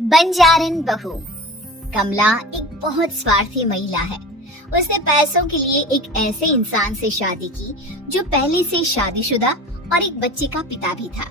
बंजारन बहू। कमला एक बहुत स्वार्थी महिला है। उसने पैसों के लिए एक ऐसे इंसान से शादी की जो पहले से शादीशुदा और एक बच्चे का पिता भी था।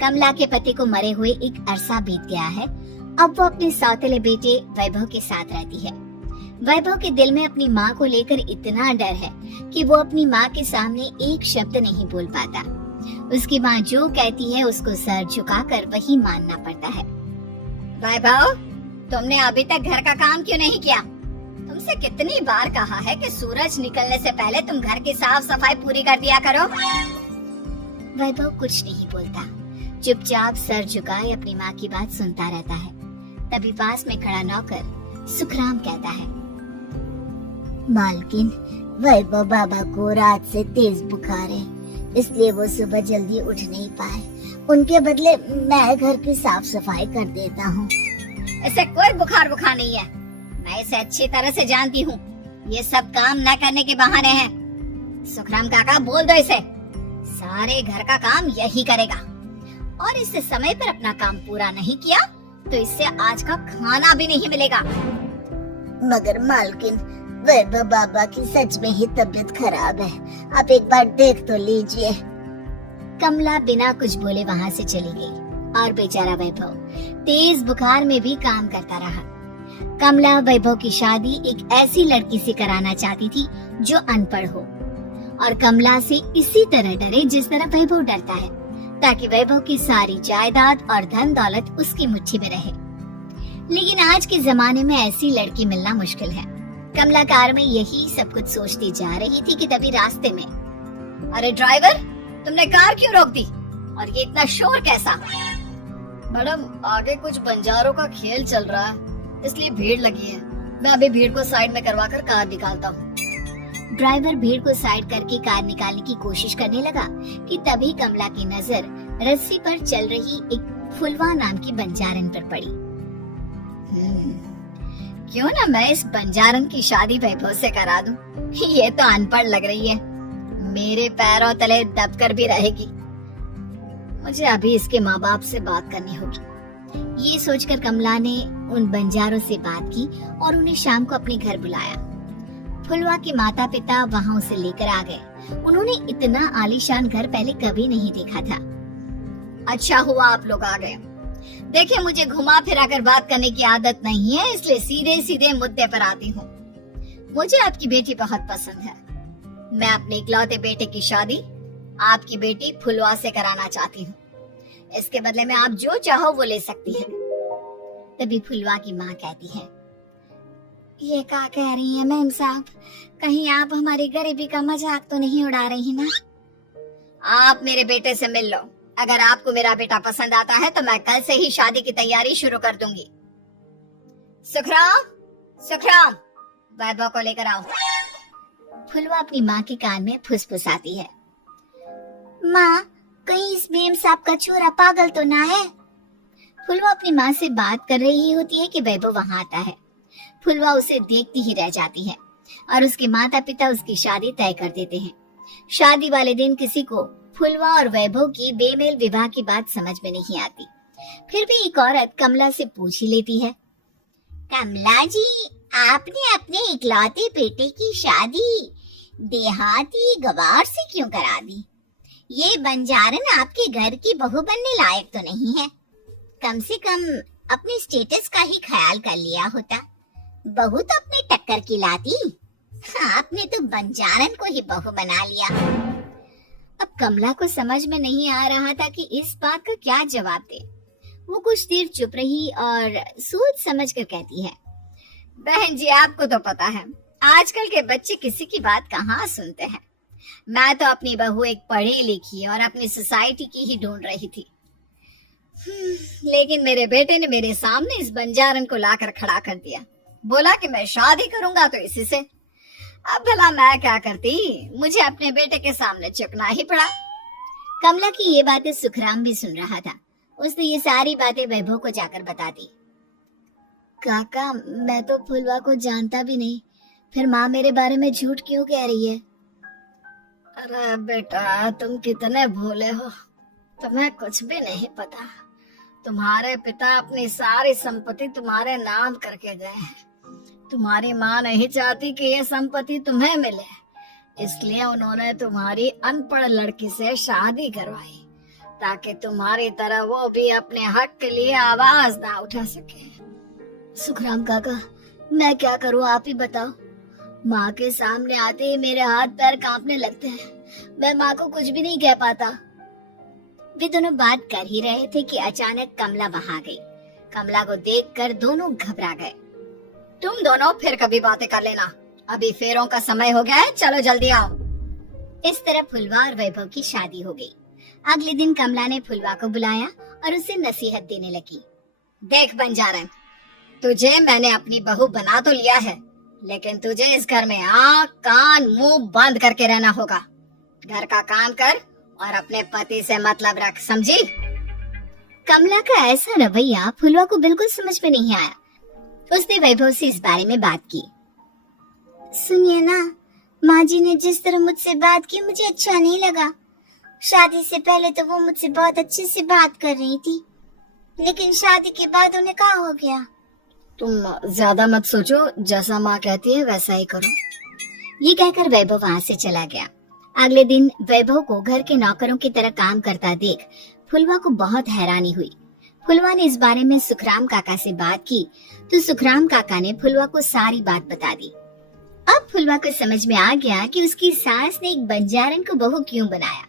कमला के पति को मरे हुए एक अरसा बीत गया है। अब वो अपने सौतेले बेटे वैभव के साथ रहती है। वैभव के दिल में अपनी माँ को लेकर इतना डर है कि वो अपनी माँ के सामने एक शब्द नहीं बोल पाता। उसकी माँ जो कहती है उसको सर झुकाकर वही मानना पड़ता है। वैभव, तुमने अभी तक घर का काम क्यों नहीं किया? तुमसे कितनी बार कहा है कि सूरज निकलने से पहले तुम घर की साफ सफाई पूरी कर दिया करो। वैभव कुछ नहीं बोलता, चुपचाप सर झुकाए अपनी माँ की बात सुनता रहता है। तभी पास में खड़ा नौकर सुखराम कहता है, मालकिन, वैभव बाबा को रात से तेज बुखार है, इसलिए वो सुबह जल्दी उठ नहीं पाए। उनके बदले मैं घर की साफ सफाई कर देता हूँ। ऐसे कोई बुखार नहीं है, मैं इसे अच्छी तरह से जानती हूँ। ये सब काम न करने के बहाने हैं। सुखराम काका, बोल दो इसे, सारे घर का काम यही करेगा, और इससे समय पर अपना काम पूरा नहीं किया तो इससे आज का खाना भी नहीं मिलेगा। मगर मालकिन, वैभव बाबा की सच में ही तबीयत खराब है, आप एक बार देख तो लीजिए। कमला बिना कुछ बोले वहाँ से चली गई और बेचारा वैभव तेज बुखार में भी काम करता रहा। कमला वैभव की शादी एक ऐसी लड़की से कराना चाहती थी जो अनपढ़ हो और कमला से इसी तरह डरे जिस तरह वैभव डरता है, ताकि वैभव की सारी जायदाद और धन दौलत उसकी मुट्ठी में रहे। लेकिन आज के जमाने में ऐसी लड़की मिलना मुश्किल है। कमला कार में यही सब कुछ सोचती जा रही थी कि तभी रास्ते में, अरे ड्राइवर, तुमने कार क्यों रोक दी? और ये इतना शोर कैसा? मैडम, आगे कुछ बंजारों का खेल चल रहा है, इसलिए भीड़ लगी है। मैं अभी भीड़ को साइड में करवाकर कार निकालता हूँ। ड्राइवर भीड़ को साइड करके कार निकालने की कोशिश करने लगा कि तभी कमला की नजर रस्सी पर चल रही एक फुलवा नाम की बंजारन पर पड़ी। क्यों ना मैं इस बंजारन की शादी वैभव से करा दूं? ये तो अनपढ़ लग रही है, मेरे पैरों तले दबकर भी रहेगी। मुझे अभी इसके माँ बाप से बात करनी होगी। ये सोचकर कमला ने उन बंजारों से बात की और उन्हें शाम को अपने घर बुलाया। फुलवा के माता पिता वहाँ उसे लेकर आ गए। उन्होंने इतना आलीशान घर पहले कभी नहीं देखा था। अच्छा हुआ आप लोग आ गए। देखिए, मुझे घुमा फिरा कर बात करने की आदत नहीं है, इसलिए सीधे सीधे मुद्दे पर आती हूँ। मुझे आपकी बेटी बहुत पसंद है। मैं अपने इकलौते बेटे की शादी आपकी बेटी फुलवा से कराना चाहती हूँ। इसके बदले में आप जो चाहो वो ले सकती हैं। तभी फुलवा की माँ कहती है, ये क्या कह रही है मैम साहब? कहीं आप हमारी गरीबी का मजाक तो नहीं उड़ा रही ना? आप मेरे बेटे से मिल लो। अगर आपको मेरा बेटा पसंद आता है तो मैं कल से ही शादी की तैयारी शुरू कर दूंगी। सुखराम, सुखराम, वैभव को लेकर आओ। फुलवा अपनी माँ के कान में फुसफुसाती है, माँ, कहीं इस मेम साहब का छोरा पागल तो ना है? फुलवा अपनी माँ से बात कर रही होती है कि वैभव वहाँ आता है। फुलवा उसे देखती ही रह जाती है और उसके माता पिता उसकी शादी तय कर देते हैं। शादी वाले दिन किसी को फुलवा और वैभव की बेमेल विवाह की बात समझ में नहीं आती। फिर भी एक औरत कमला से पूछ ही लेती है, कमला जी, आपने अपने इकलौते बेटे की शादी देहाती गवार से क्यों करा दी? ये बंजारन आपके घर की बहू बनने लायक तो नहीं है। कम से कम अपने स्टेटस का ही ख्याल कर लिया होता। बहू तो अपने टक्कर की लाती, आपने तो बंजारन को ही बहू बना लिया। अब कमला को समझ में नहीं आ रहा था कि इस बात का क्या जवाब दे। वो कुछ देर चुप रही और सोच समझ कर कहती है, बहन जी, आपको तो पता है आजकल के बच्चे किसी की बात कहाँ सुनते हैं। मैं तो अपनी बहू एक पढ़ी लिखी और अपनी सोसाइटी की ही ढूंढ रही थी। लेकिन मेरे बेटे ने मेरे सामने इस बंजारन को लाकर खड़ा कर दिया। बोला कि मैं शादी करूंगा तो इसी से। अब भला मैं क्या करती, मुझे अपने बेटे के सामने झुकना ही पड़ा। कमला की ये बातें सुखराम भी सुन रहा था। उसने ये सारी बातें वैभव को जाकर बता दी। काका, मैं तो फुलवा को जानता भी नहीं, फिर माँ मेरे बारे में झूठ क्यों कह रही है? अरे बेटा, तुम कितने भोले हो, तुम्हें कुछ भी नहीं पता। तुम्हारे पिता अपनी सारी संपत्ति तुम्हारे नाम करके गए हैं। तुम्हारी माँ नहीं चाहती कि ये संपत्ति तुम्हें मिले, इसलिए उन्होंने तुम्हारी अनपढ़ लड़की से शादी करवाई ताकि तुम्हारी तरह वो भी अपने हक के लिए आवाज ना उठा सके। सुखराम काका, मैं क्या करूँ, आप ही बताओ। माँ के सामने आते ही मेरे हाथ पैर कांपने लगते हैं। मैं माँ को कुछ भी नहीं कह पाता। वे दोनों बात कर ही रहे थे कि अचानक कमला वहां गई। कमला को देखकर दोनों घबरा गए। तुम दोनों फिर कभी बातें कर लेना, अभी फेरों का समय हो गया है, चलो जल्दी आओ। इस तरह फुलवा और वैभव की शादी हो गई। अगले दिन कमला ने फुलवा को बुलाया और उसे नसीहत देने लगी। देख बंजारन, तुझे मैंने अपनी बहू बना तो लिया है, लेकिन तुझे इस घर में आँख कान मुंह बंद करके रहना होगा। घर का काम कर और अपने पति से मतलब रख, समझी? कमला का ऐसा रवैया फुलवा को बिल्कुल समझ में नहीं आया। उसने वैभव से इस बारे में बात की। सुनिए ना, माँ जी ने जिस तरह मुझसे बात की मुझे अच्छा नहीं लगा। शादी से पहले तो वो मुझसे बहुत अच्छे से बात कर रही थी, लेकिन शादी के बाद उन्हें क्या हो गया? तुम ज्यादा मत सोचो, जैसा माँ कहती है वैसा ही करो। ये कहकर वैभव वहाँ से चला गया। अगले दिन वैभव को घर के नौकरों की तरह काम करता देख फुलवा को बहुत हैरानी हुई। फुलवा ने इस बारे में सुखराम काका से बात की तो सुखराम काका ने फुलवा को सारी बात बता दी। अब फुलवा को समझ में आ गया कि उसकी सास ने एक बंजारन को बहू क्यों बनाया।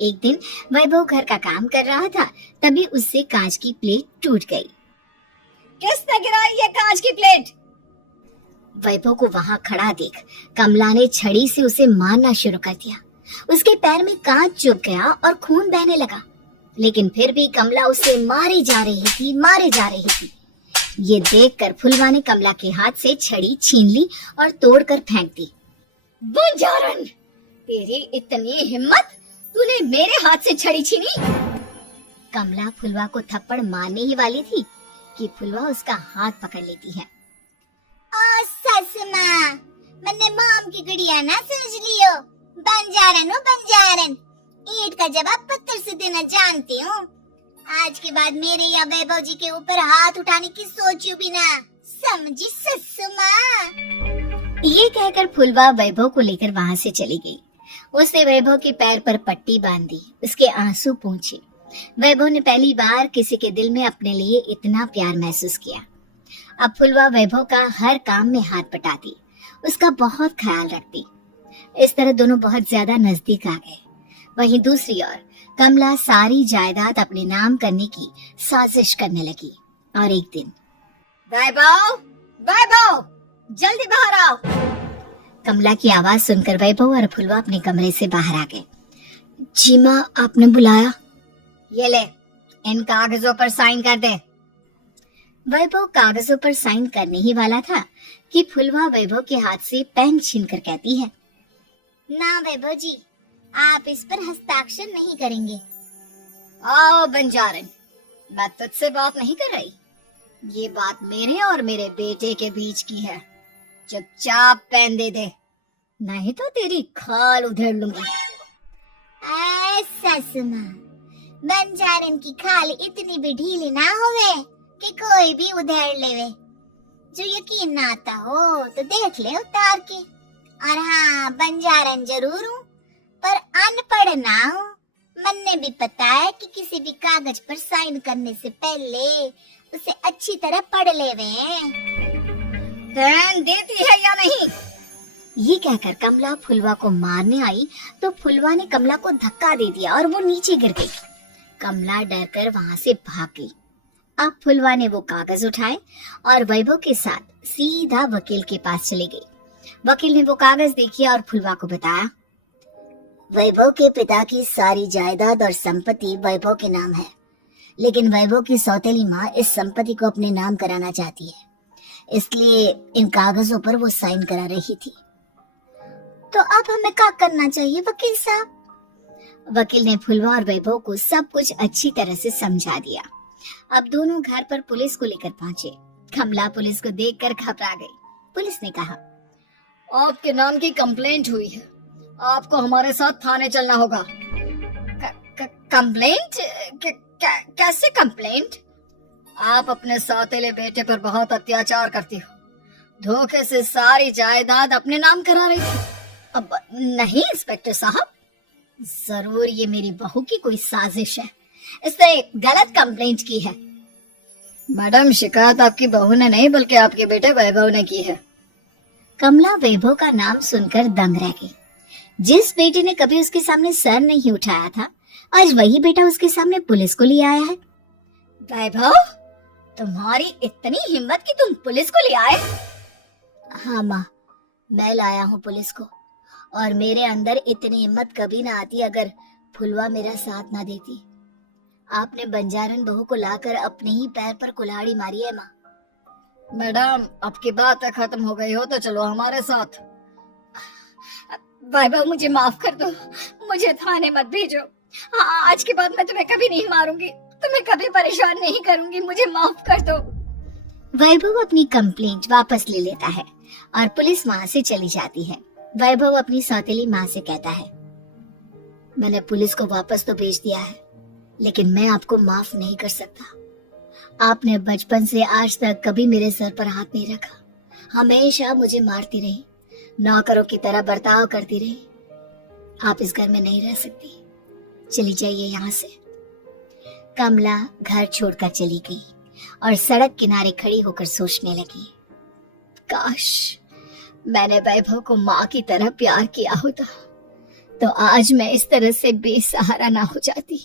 एक दिन वैभव घर का काम कर रहा था, तभी उससे कांच की प्लेट टूट गई। किसने गिराई ये कांच की प्लेट? वैभव को वहां खड़ा देख कमला ने छड़ी से उसे मारना शुरू कर दिया। उसके पैर में कांच चुभ गया और खून बहने लगा, लेकिन फिर भी कमला उसे मारे जा रही थी। ये देखकर फुलवा ने कमला के हाथ से छड़ी छीन ली और तोड़कर फेंक दी। बंजारन, तेरी इतनी हिम्मत, तूने मेरे हाथ से छड़ी छीनी? कमला फुलवा को थप्पड़ मारने ही वाली थी कि फुलवा उसका हाथ पकड़ लेती है। ओ सस माँ, मैंने मॉम की गुड़िया ना समझ लियो। बंजारन हो बंजारन, ईंट का जवाब पत्थर से देना जानती हूँ। आज के बाद मेरे या वैभव जी के ऊपर हाथ उठाने की सोचू भी ना, समझी ससु माँ? ये कहकर फुलवा वैभव को लेकर वहाँ से चली गई। उसने वैभव के पैर पर पट्टी बांधी, उसके आंसू पोंछे। वैभव ने पहली बार किसी के दिल में अपने लिए इतना प्यार महसूस किया। अब फुलवा वैभव का हर काम में हाथ बटाती, उसका बहुत ख्याल रखती। इस तरह दोनों बहुत ज्यादा नजदीक आ गए। वहीं दूसरी ओर कमला सारी जायदाद अपने नाम करने की साजिश करने लगी। और एक दिन, वैभव, वैभव, जल्दी बाहर आओ। कमला की आवाज सुनकर वैभव और फुलवा अपने कमरे से बाहर आ गए। जी माँ, आपने बुलाया? ये ले, इन कागजों पर साइन कर दे। वैभव कागजों पर साइन करने ही वाला था कि फुलवा वैभव के हाथ से पेन छीनकर कहती है, ना वैभव जी, आप इस पर हस्ताक्षर नहीं करेंगे। आओ बंजारन, मैं तुझसे बात नहीं कर रही। ये बात मेरे और मेरे बेटे के बीच की है। चुपचाप पेन दे दे, नहीं तो तेरी खाल उधेड़ लूंगी। ससु माँ, बंजारन की खाल इतनी भी ढीली ना होवे कि कोई भी उधेड़ लेवे। जो यकीन ना आता हो तो देख ले उतार के। और हाँ, बंजारन जरूर हूँ पर अनपढ़ ना हूँ। मन्ने भी पता है कि किसी भी कागज पर साइन करने से पहले उसे अच्छी तरह पढ़ लेवे। ध्यान देती है या नहीं? ये कहकर कमला फुलवा को मारने आई तो फुलवा ने कमला को धक्का दे दिया और वो नीचे गिर गई। कमला डरकर वहाँ से भाग गई। अब फुलवा ने वो कागज उठाए और वैभव के साथ सीधा वकील के पास चली गई। वकील ने वो कागज देखे और फुलवा को बताया, वैभव के पिता की सारी जायदाद और संपत्ति वैभव के नाम है, लेकिन वैभव की सौतेली माँ इस संपत्ति को अपने नाम कराना चाहती है, इसलिए इन कागजों पर वो साइन करा रही थी। तो अब हमें क्या करना चाहिए वकील साहब? वकील ने फुलवा और वैभव को सब कुछ अच्छी तरह से समझा दिया। अब दोनों घर पर पुलिस को लेकर पहुंचे। कमला पुलिस को देखकर घबरा गई। पुलिस ने कहा, आपके नाम की कंप्लेंट हुई है, आपको हमारे साथ थाने चलना होगा। कंप्लेंट? कैसे कंप्लेंट? आप अपने सौतेले बेटे पर बहुत अत्याचार करती हो, धोखे से सारी जायदाद अपने नाम करा रही थी। अब नहीं इंस्पेक्टर साहब, जरूर ये मेरी बहू की कोई साजिश है, इसने एक गलत कंप्लेंट की है। मैडम, शिकायत आपकी बहू ने नहीं बल्कि आपके बेटे वैभव ने की है। कमला वैभव का नाम सुनकर दंग रह गई। जिस बेटे ने कभी उसके सामने सर नहीं उठाया था, आज वही बेटा उसके सामने पुलिस को ले आया है। वैभव, तुम्हारी इतनी हिम्मत कि तुम पुलिस को ले आए? हाँ माँ, मैं लाया हूँ पुलिस को, और मेरे अंदर इतनी हिम्मत कभी ना आती अगर फुलवा मेरा साथ ना देती। आपने बंजारन बहू को लाकर अपने ही पैर पर कुल्हाड़ी मारी है माँ। मैडम, आपकी बात खत्म हो गई हो तो चलो हमारे साथ। वैभव, मुझे माफ कर दो, मुझे थाने मत भेजो। आज के बाद मैं तुम्हें कभी नहीं मारूंगी, तुम्हें कभी परेशान नहीं करूंगी, मुझे माफ कर दो। वैभव अपनी कंप्लेंट वापस ले लेता है और पुलिस वहां से चली जाती है। वैभव अपनी सौतेली माँ से कहता है, मैंने पुलिस को वापस तो भेज दिया है, लेकिन मैं आपको माफ नहीं कर सकता। आपने बचपन से आज तक कभी मेरे सर पर हाथ नहीं रखा, हमेशा मुझे मारती रही, नौकरों की तरह बर्ताव करती रही। आप इस घर में नहीं रह सकती, चली जाइए यहाँ से। कमला घर छोड़कर चली गई और सड़क किनारे खड़ी होकर सोचने लगी, काश मैंने वैभव को माँ की तरह प्यार किया होता तो आज मैं इस तरह से बेसहारा ना हो जाती।